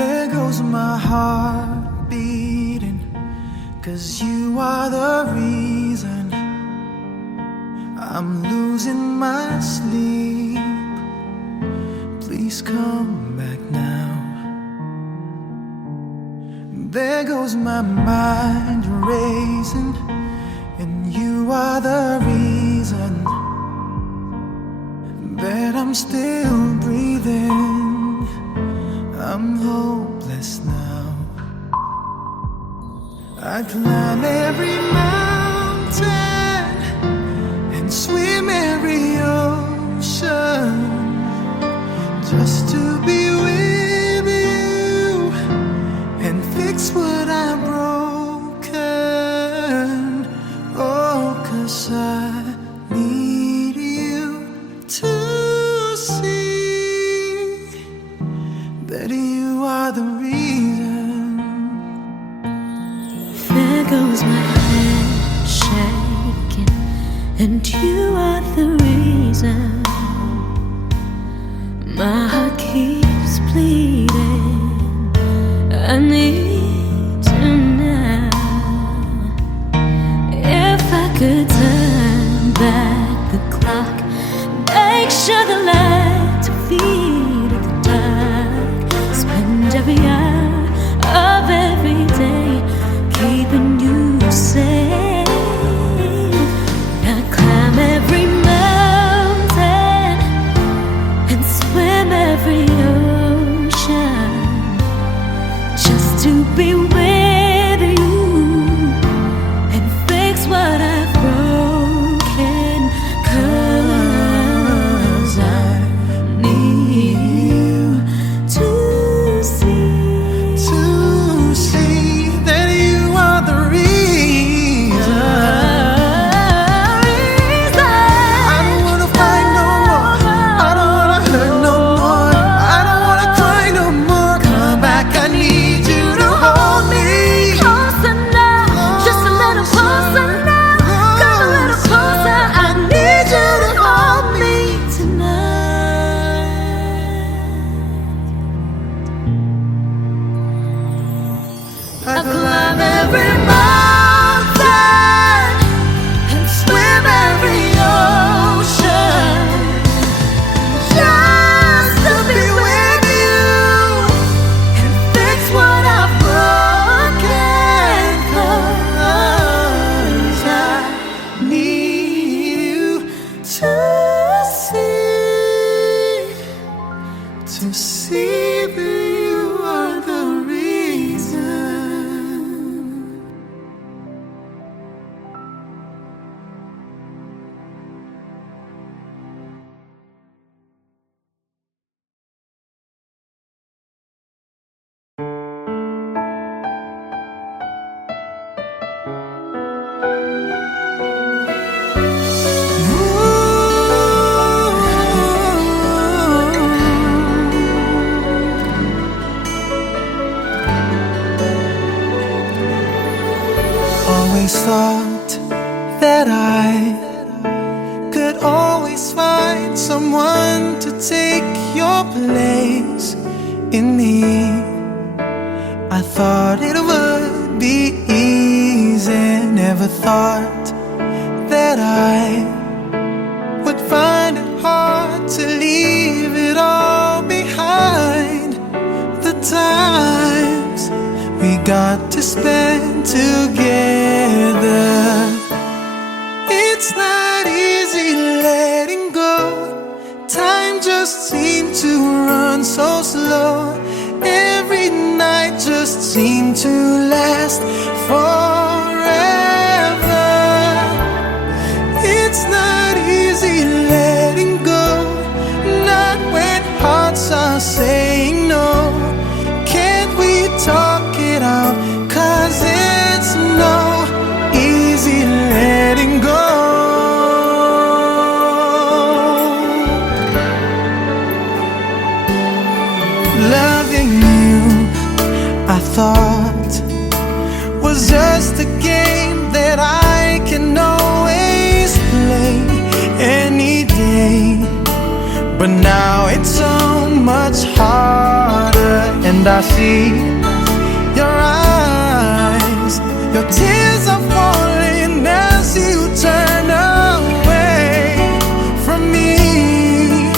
There goes my heart beating, 'cause you are the reason I'm losing my sleep. Please come back now. There goes my mind racing, and you are the reason that I'm still breathing. I'm hopeless now. I climb every mountain and swim every ocean just to be with you and fix what I've broken. Oh, 'cause I need you to see that you are the reason. There goes my hand shaking, and you are the reason. My heart keeps bleeding. I need you now. If I could turn back the clock, make sure the lights are feed at the dark, spend every hour of every day keeping you safe. I climb every mountain and swim every ocean just to be with you and fix what I've broken. 'Cause I need you to see that you are the reason. I don't wanna fight no more. I don't wanna hurt no more. I don't wanna cry no more. Come back, I need you to hold me. Closer now, just a little closer now. Come a little closer, I need you to hold me tonight. I climb every mountain and swim every ocean just to be with you and fix what I've broken. 'Cause I need you to see that you are the reason. Always thought that I could always find someone to take your place in me. I thought it would be easy, never thought that I would find it hard to leave it all behind. The times we got to spend together, it's not easy letting go. Time just seemed to run so slow. Every night just seemed to last forever. It's not easy letting go, not when hearts are saying no. Can't we talk it out? 'Cause it's no easy letting go. Loving you, I thought, was just a game that I can always play any day. But now it's so much harder, and and I see your eyes. Your tears are falling as you turn away from me.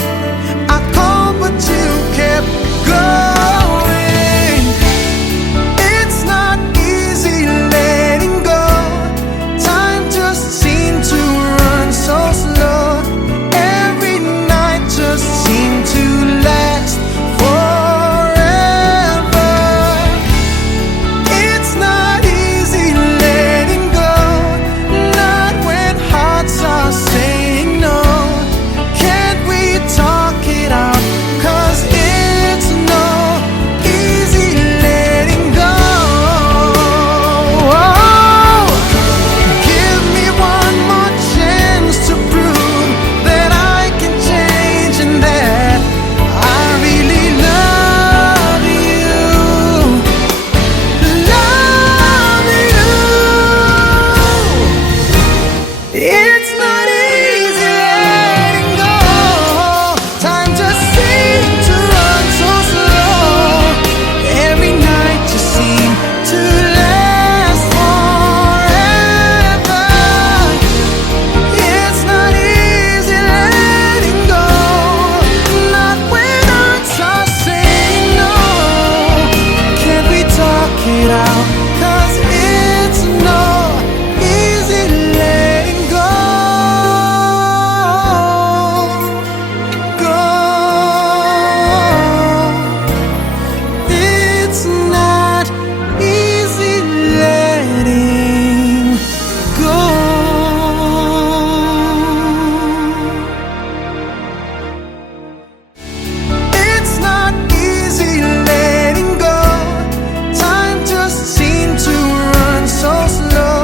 I called but you kept going. It's not easy letting go. Time just seemed to run so slow. Every night just seemed to last forever. It's not easy letting go, not when hearts are saying no. Can't we talk it out? 'Cause it's no easy letting go. Oh, give me one more chance to prove that I can change and that I really love you. Love you. It's not easy letting go. Time just seems to run so slow. Every night just seems to last forever. It's not easy letting go, not when hearts are saying no. Can't we talk it out? 'Cause it's no easy letting go. Go. It's not easy letting go. It's not easy letting go. Time just seemed to run so slow.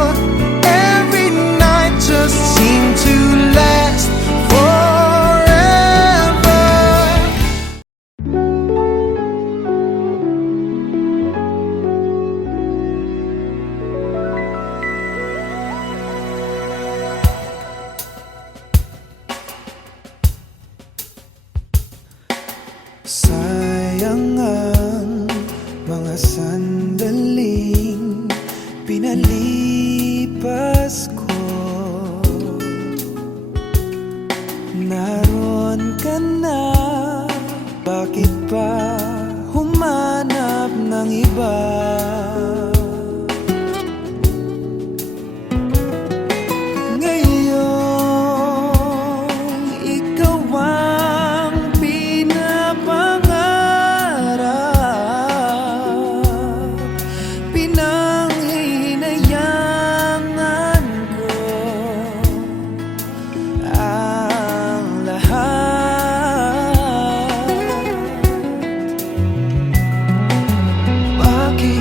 Every night just seemed to last forever. Sayang ang mga sandaling pinalipas ko. Naroon ka na, bakit pa humanap ng iba? Ngayon, ikaw ang pinapangarap, pinanghinayangan ko ang lahat. Bakit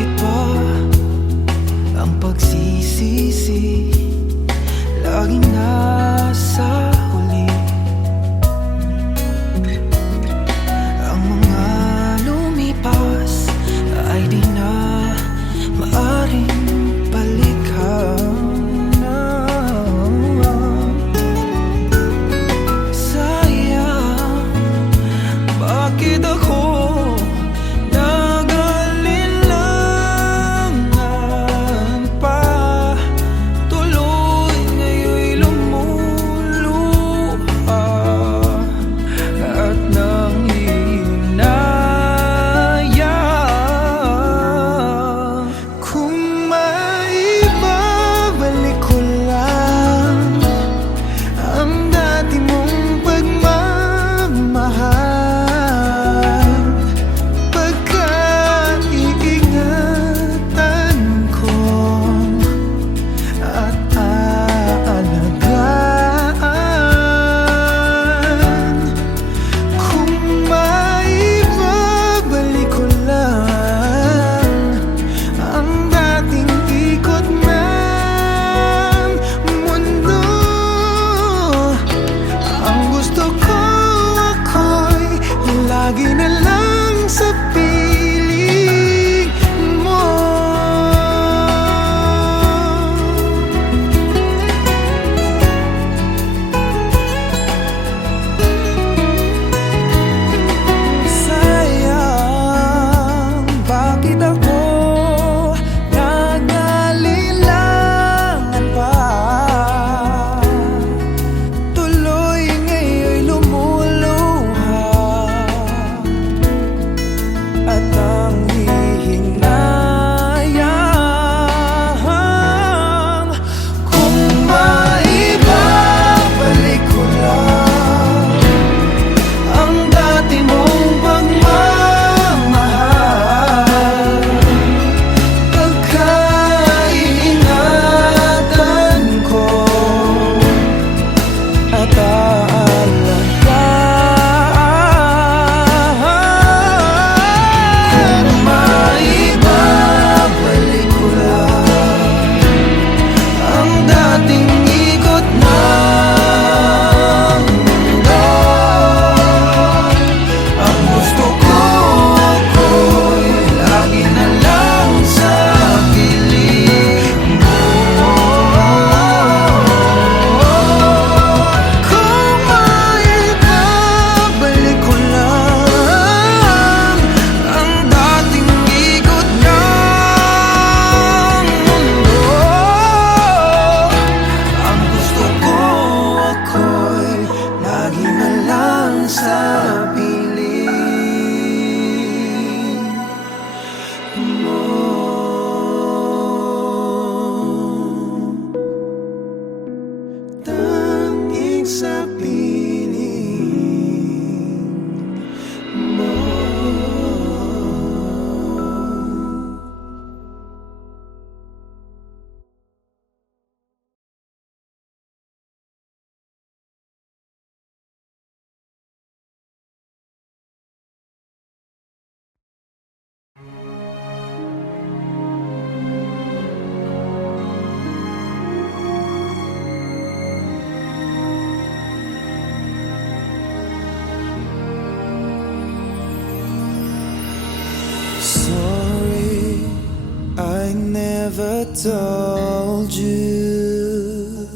I never told you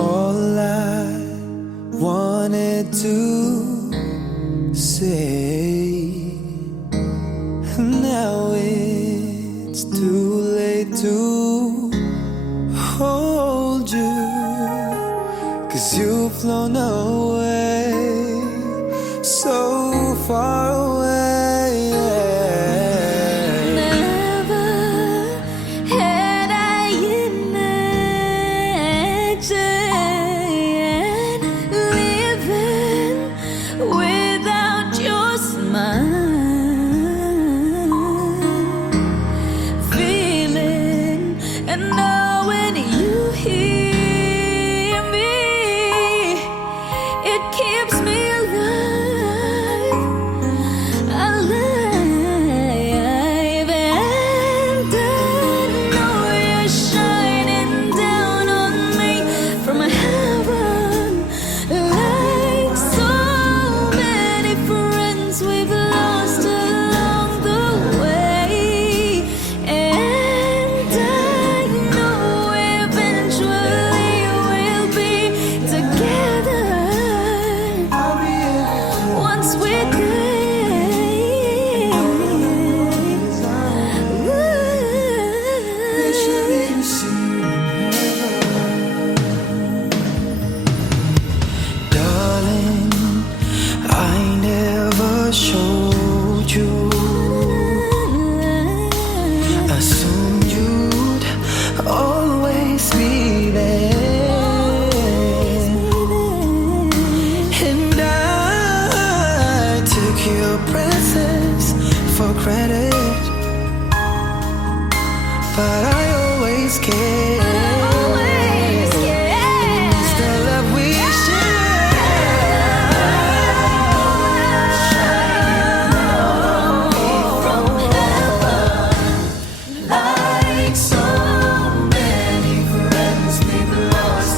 all I wanted to say. Now it's too late to hold you, 'cause you've flown away, so far away. Never had I imagined living without your smile, feeling and knowing you hear me, it keeps me alive, alive. And I know you're shining down on me from heaven, like so many friends we've lost along the way. And I know eventually we'll be together once we're there. Darling, I never showed you. Assumed you'd always be there, and I took your presence for granted, but I always cared. It's the love we like so many friends we've lost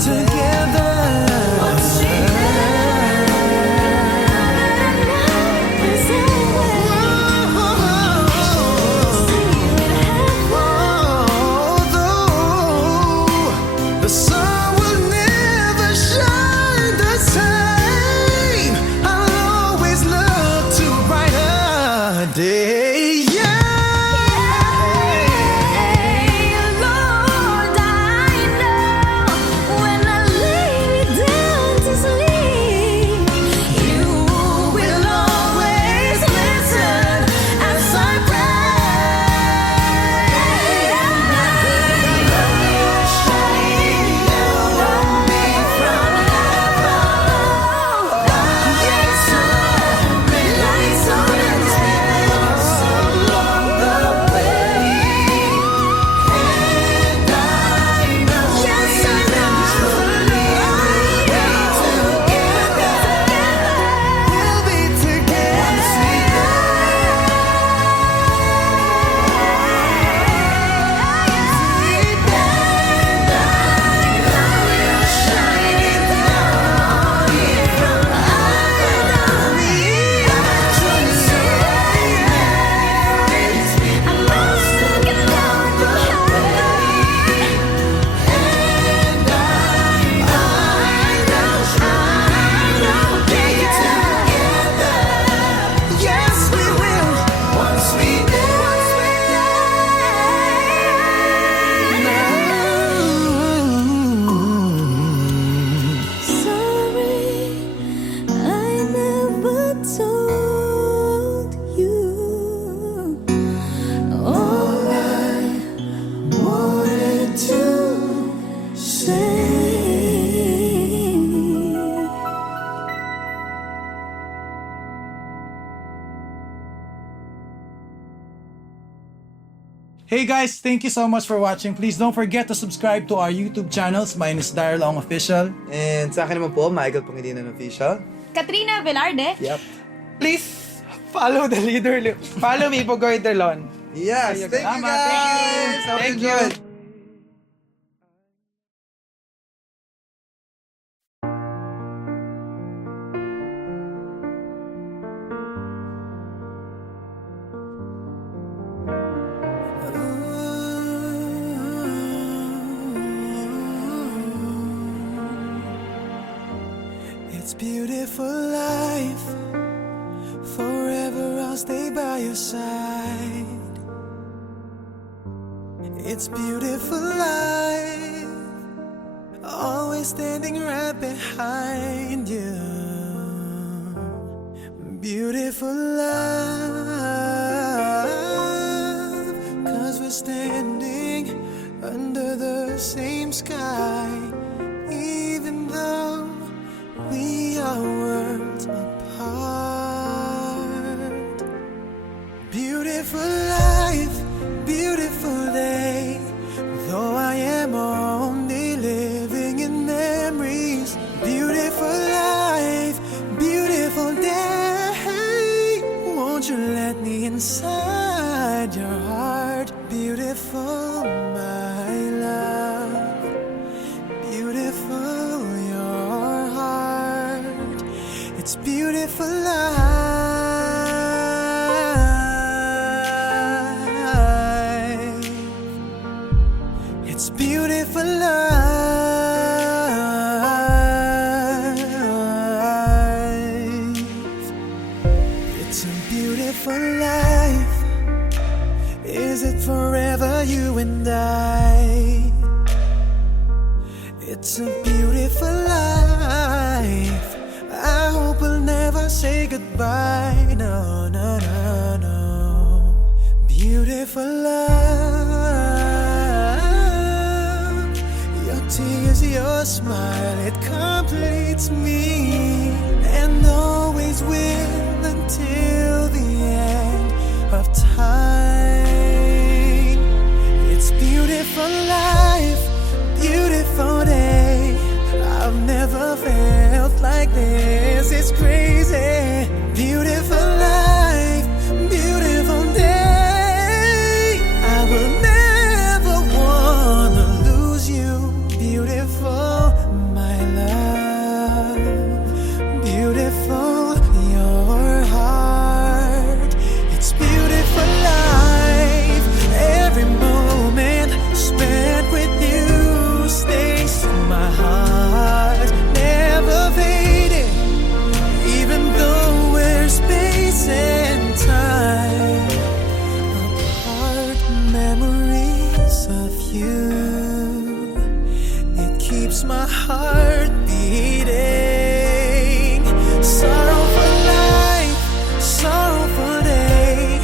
together. Although the sun will never shine the same, I'll always look to a brighter day. Lord, I know when I lay me down to sleep, you will always listen as I We'll be Yes, we will. Once we sorry, I never told you all I wanted to say. Hey guys, thank you so much for watching. Please don't forget to subscribe to our YouTube channels. Mine is Daryl Ong Official. And sa akin naman po, Michael Pangilinan Official. Katrina Velarde. Yep. Please follow the leader. Follow me, Pugoy Delon. Yes, thank you Tama, guys! thank you. Sounds Thank good. you. beautiful life. Forever I'll stay by your side. It's beautiful life. Always standing right behind you. Beautiful love. 'Cause we're standing under the same sky. Even though we are worlds apart. Beautiful life, beautiful day. Though I am only living in memories. Beautiful life, beautiful day. Won't you let me inside your heart? Beautiful, my love. Beautiful, your heart. It's beautiful life. It's beautiful life. It's a beautiful life. Is it forever, you and I? It's a beautiful life. I hope we'll never say goodbye. No, no, no, no. Beautiful love. Your tears, your smile, it completes me. And always will until the end of time. It's beautiful life, beautiful day. I've never felt like this. It's crazy. Beautiful life, beautiful day. I will never wanna lose you. Beautiful, my love. Beautiful, your heart. It's beautiful life. Every moment spent with you stays in my heart, never fading. Even though we're space and time apart, memories of you, it keeps my heart beating. Sorrowful life, sorrowful day.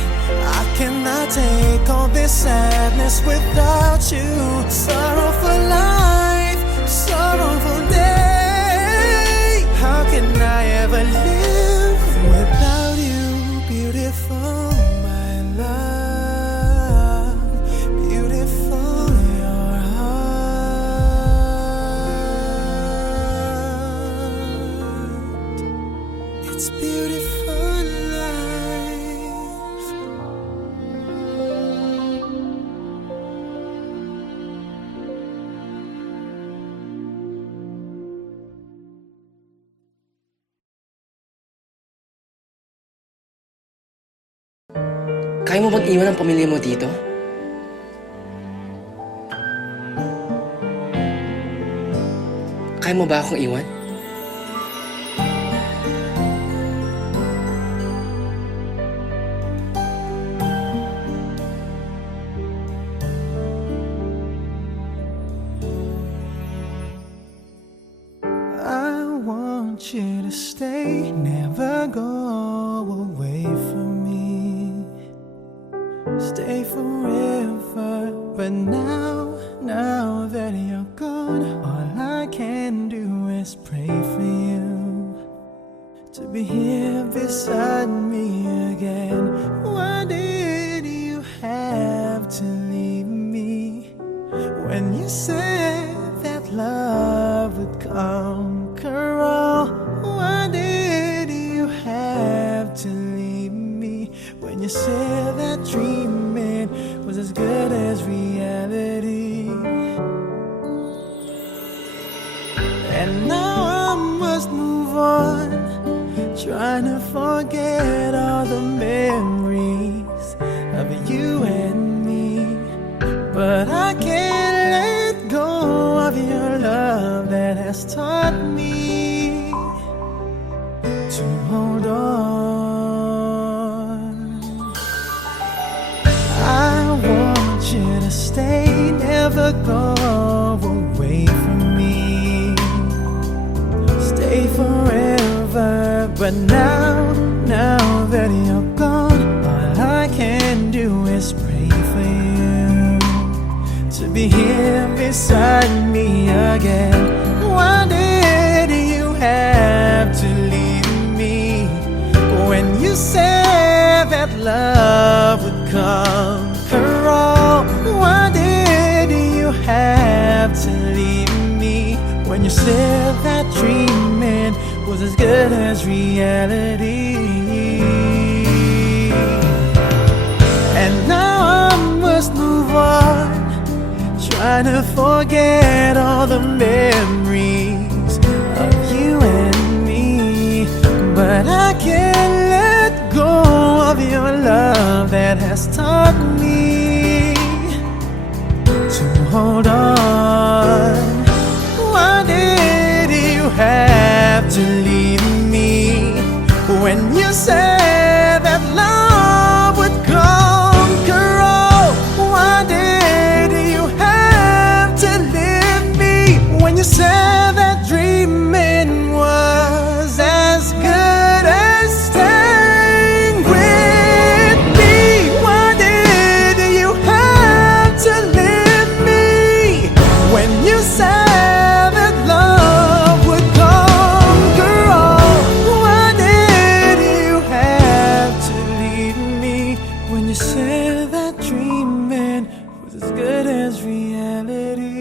I cannot take all this sadness without you. Sorrowful life, sorrowful day. How can I ever live without you? Beautiful, my love. Beautiful, your heart. It's beautiful life. Kaya mo bang iwan ang pamilya mo dito? Kaya mo ba akong iwan? I want you to stay, never go away from me. Stay forever, but now that you're gone, all I can do is pray for you to be here beside me again. Why did you have to leave me when you said that love would conquer all? Why did you have to leave me when you said that dreaming was as good as reality? And now I must move on, trying to forget all the memories of you and me. But I can't let go of your love that has taught me never go away from me. Stay forever, but now that you're gone, all I can do is pray for you to be here beside me again. Why did you have to leave me when you said that love would conquer all? Why did you have to leave me when you said that dreaming was as good as reality? And now I must move on, trying to forget all the memories of you and me. But I can't let go of your love that has taught me to hold on. Why did you have to leave me when you said that love would conquer all? Why did you have to leave me when you said that dreaming was as good as staying with me? Why did you have to leave me when you said that love would conquer all? Why did you have to leave me when you said that dreaming was as good as reality?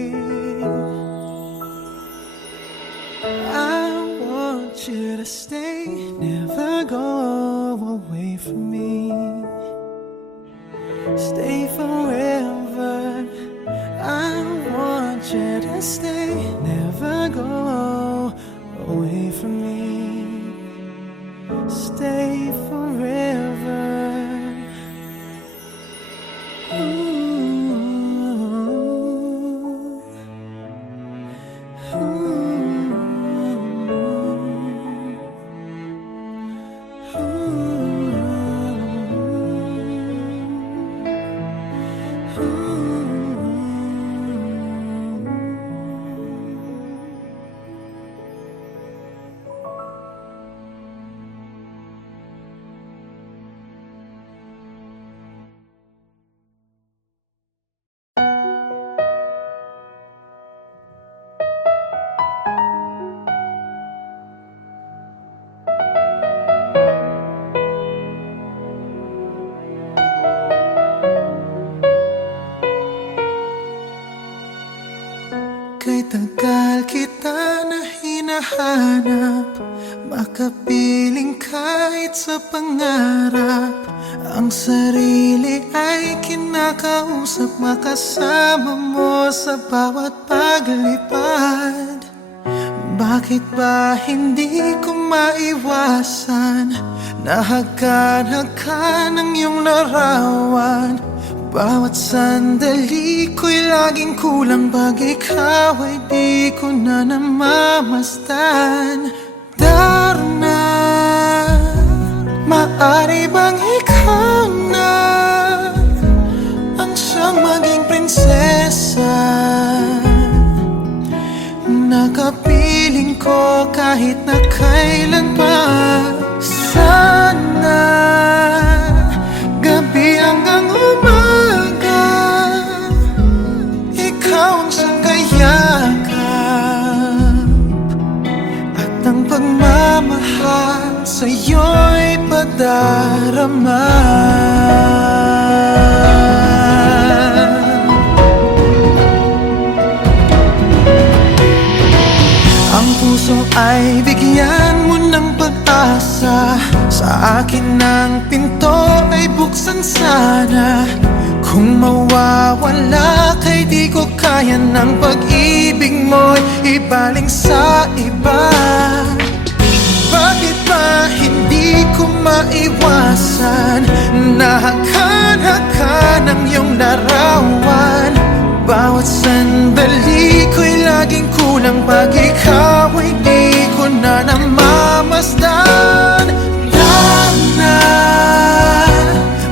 I want you to stay, never go away from me. Stay forever. I want you to stay, never go away from me. Stay forever. Kay tagal kita na hinahanap, makapiling kahit sa pangarap. Ang sarili ay kinakausap, makasama mo sa bawat paglipad. Bakit ba hindi ko maiwasan? Nahagkan-hagkan ang iyong larawan. Bawat sandali ko'y laging kulang, pag ikaw ay di ko na namamasdan. Darna, maaari bang ikaw na ang siyang maging prinsesa? Nakapiling ko kahit na kailan pa. Sana gabi hanggang umaga, ikaw ang siyang kayakap, at ang pagmamahal sa'yo'y padarama. Ang puso ay bigyan mo ng pag-asa, sa akin ang pinto ay buksan sana. Kung mawawala kay di ko kaya ng pag-ibig mo'y ibaling sa iba. Bakit ba hindi ko maiwasan? Nahagkan-hagkan ang iyong larawan. Bawat sandali ko'y laging kulang, pag ikaw ay di ko na namamasdan. Darna,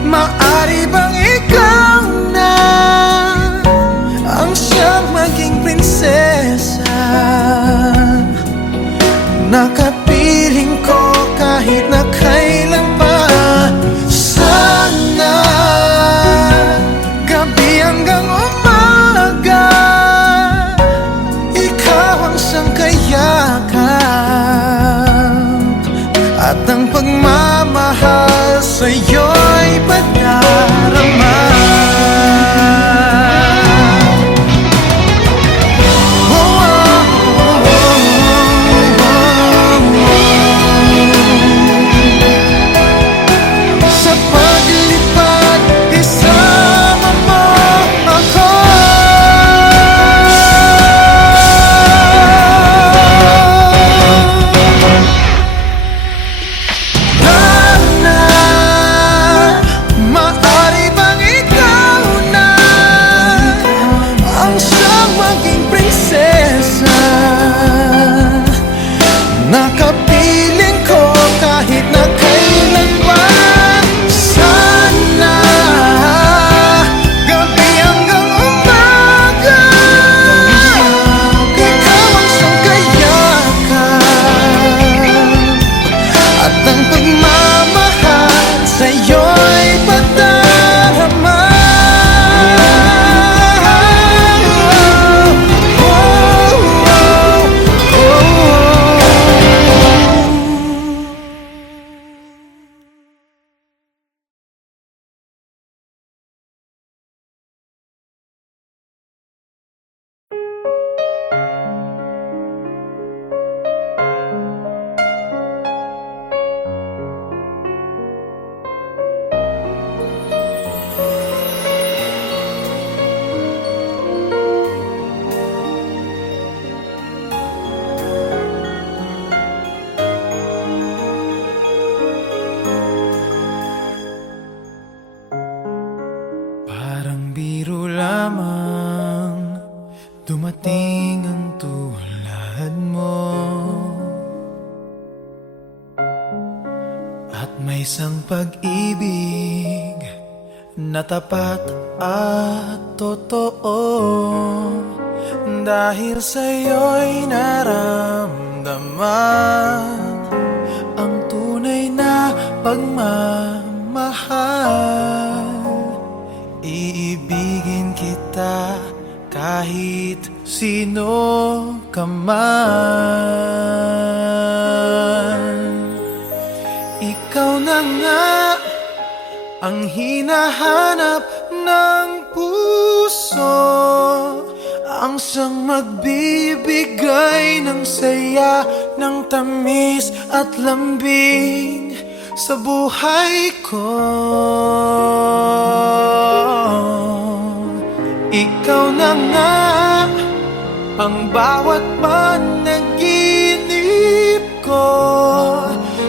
maaari bang ikaw na ang siya Nakapiling ko kahit na kailan pa. Sana gabi hanggang umaga, ikaw ang siyang kayakap, at ang pagmamahal sa'yo'y padarama. Nakapiling ko kahit na kailan pa. Sana gabi hanggang umaga, ikaw ang siyang kayakap, at ang pagmamahal sa'yo'y padarama. Parang biro lamang dumating ang tulad mo, at may isang pag-ibig na tapat at totoo. Dahil sa'yo'y naramdaman ang tunay na pagmamahal. Iibigin kita kahit sino ka man. Ikaw na nga ang hinahanap ng puso, ang siyang magbibigay ng saya, ng tamis at lambing sa buhay ko. Ikaw na nga ang bawat panaginip ko,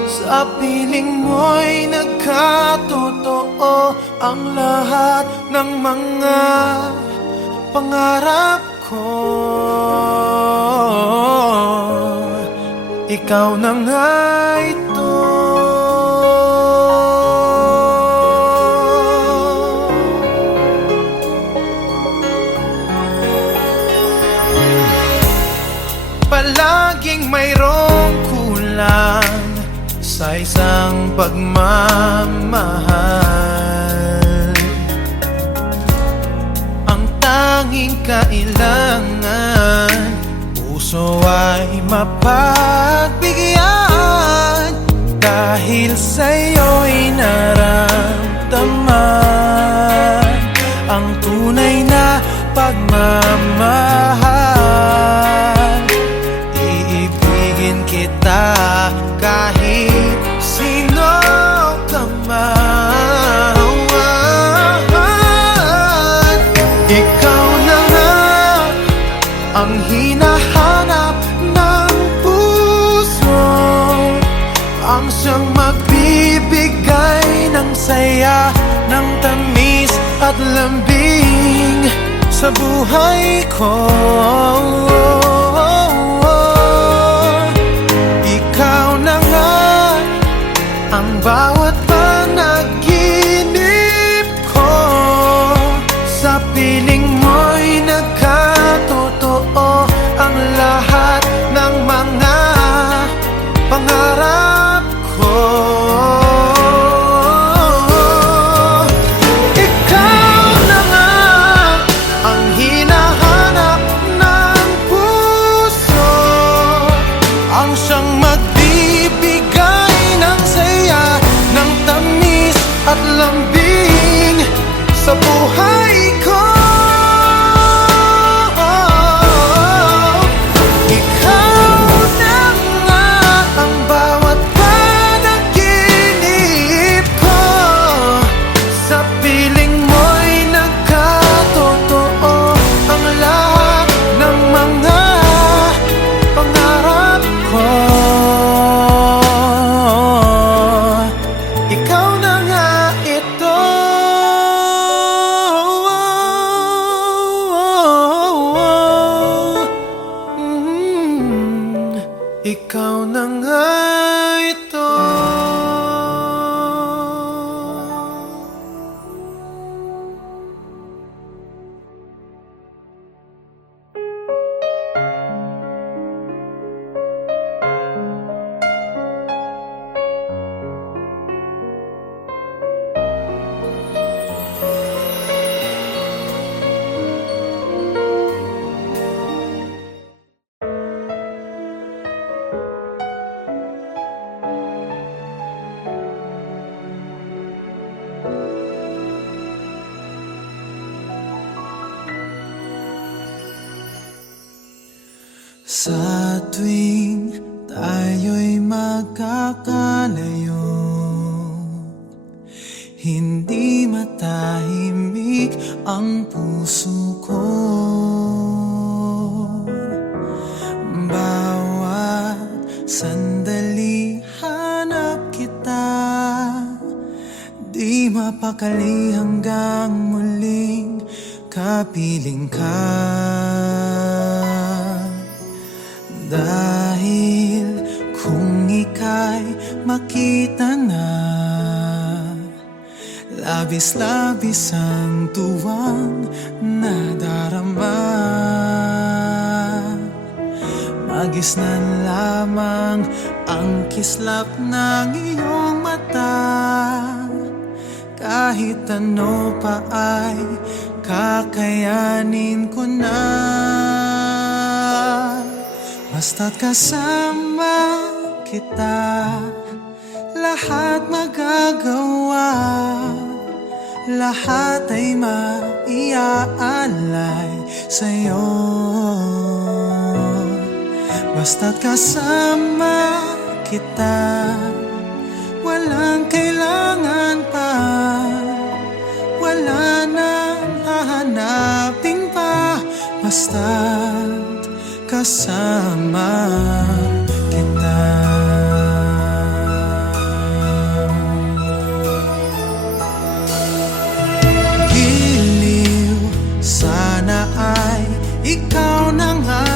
sa piling mo'y nagkatotoo ang lahat ng mga pangarap ko. Ikaw na nga ito. Palaging mayroong kulang sa isang pagmamahal. Ang tanging kailangan, puso ay mapagbigyan. Dahil sa'yo'y naramdaman ang tunay na pagmamahal. Iibigin kita kahit sino ka man. Ikaw na nga ang hinahanap ng puso, ang siyang magbibigay ng saya, ng tamis at lambing sa buhay ko. Ikaw na nga ang bawat panaginip ko, sa piling mo'y nagkatotoo ang lahat ng mga Sa tuwing tayo'y magkakalayo, hindi matahimik ang puso ko. Bawat sandali hanap kita, di mapakali hanggang muling kapiling ka. Dahil kung ika'y makita na, labis-labis ang tuwang nadarama. Magisnan lamang ang kislap ng iyong mata, kahit ano pa ay kakayanin ko na. Basta't kasama kita, lahat magagawa, lahat ay maiaalay sa'yo. Basta't kasama kita, walang kailangan pa, wala nang hahanapin pa. Basta't kasama kita. Giliw, sana ay ikaw na nga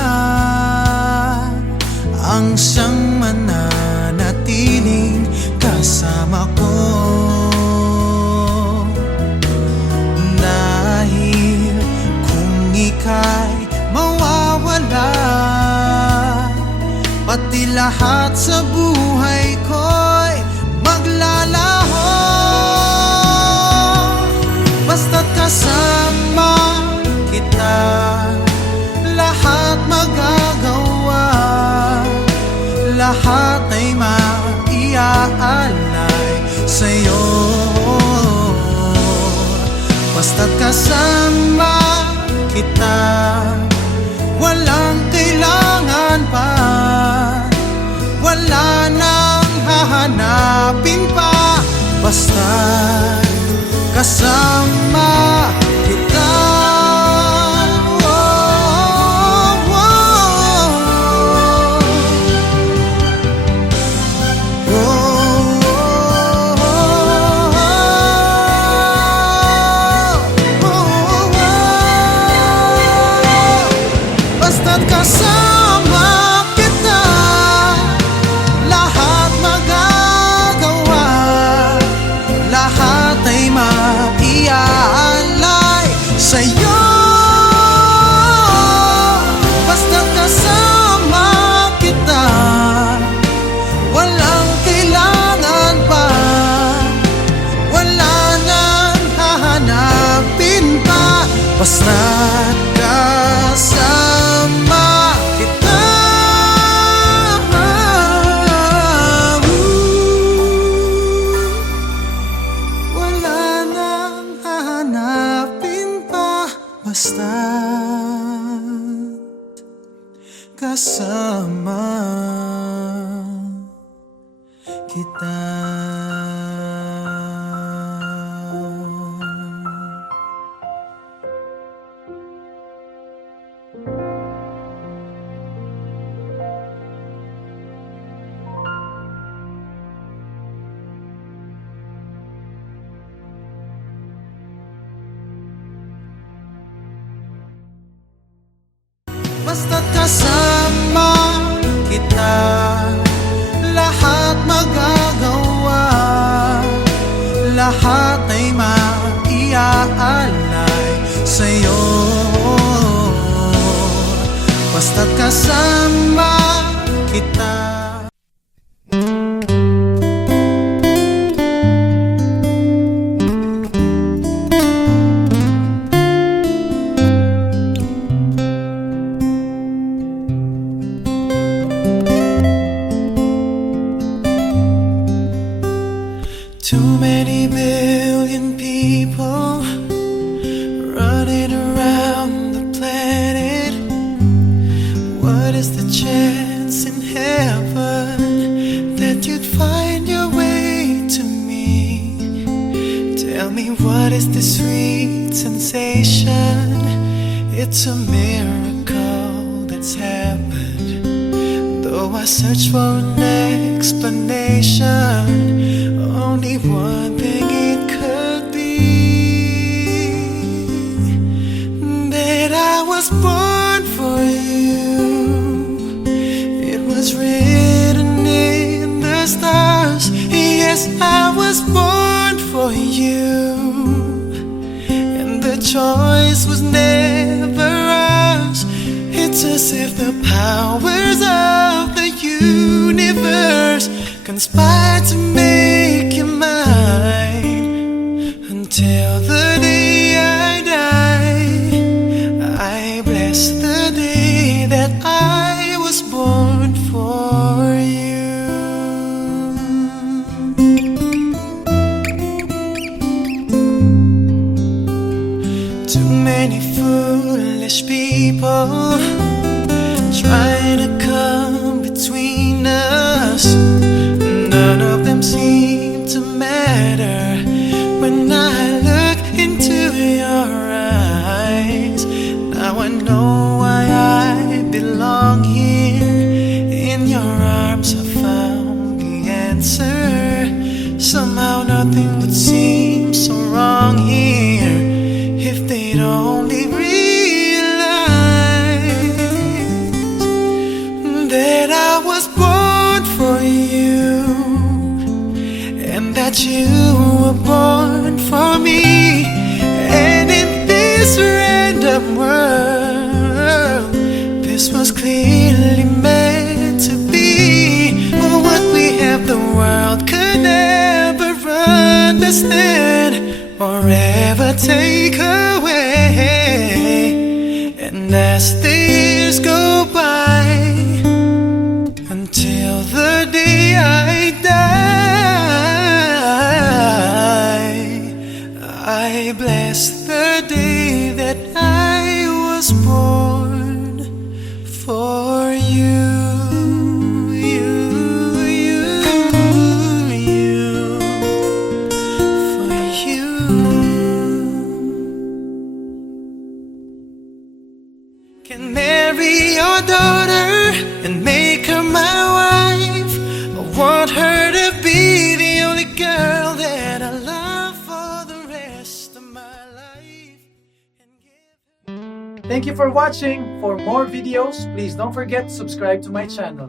ang siyang mananatiling kasama ko. Dahil kung ika'y mawawala, pati lahat sa buhay ko'y maglalaho. Basta't kasama kita, lahat magagawa, lahat ay maiaalay sa'yo. Basta't kasama kita, walang kailangan pa, wala nang hahanapin pa. Basta't kasama kita. Basta't kasama kita, lahat magagawa, lahat ay maiaalay sa'yo. Basta't kasama kita, walang kailangan pa, wala nang hahanapin pa. Basta't kasama kita. Wala nang hahanapin pa. Basta't kasama kita. Basta't kasama kita, lahat magagawa, lahat ay maiaalay sa'yo. Basta't kasama kita. Too many billion people running around the planet. What is the chance in heaven that you'd find your way to me? Tell me, what is this sweet sensation? It's a miracle that's happened. Though I search for an explanation, only one thing it could be, that I was born for you. It was written in the stars. Yes, I was born for you, and the choice was never ours. It's as if the powers of the universe conspired to make you mine. Until the day I die, I bless the day that I was born for you. Too many foolish people trying to come between us. None of them seem to matter when I look into your eyes. Now I know why I belong here. In your arms I found the answer. Somehow nothing would seem so wrong here if they'd only realize that I was born for you, and that you were born for me. And in this random world, this was clearly meant to be. What we have, the world could never understand or ever take away. And as the years go by, until the day I die, I bless the day that I was born for you. Can marry your daughter and make her my wife. I want her to be the only girl that I love for the rest of my life. Thank you for watching. For more videos, please don't forget to subscribe to my channel.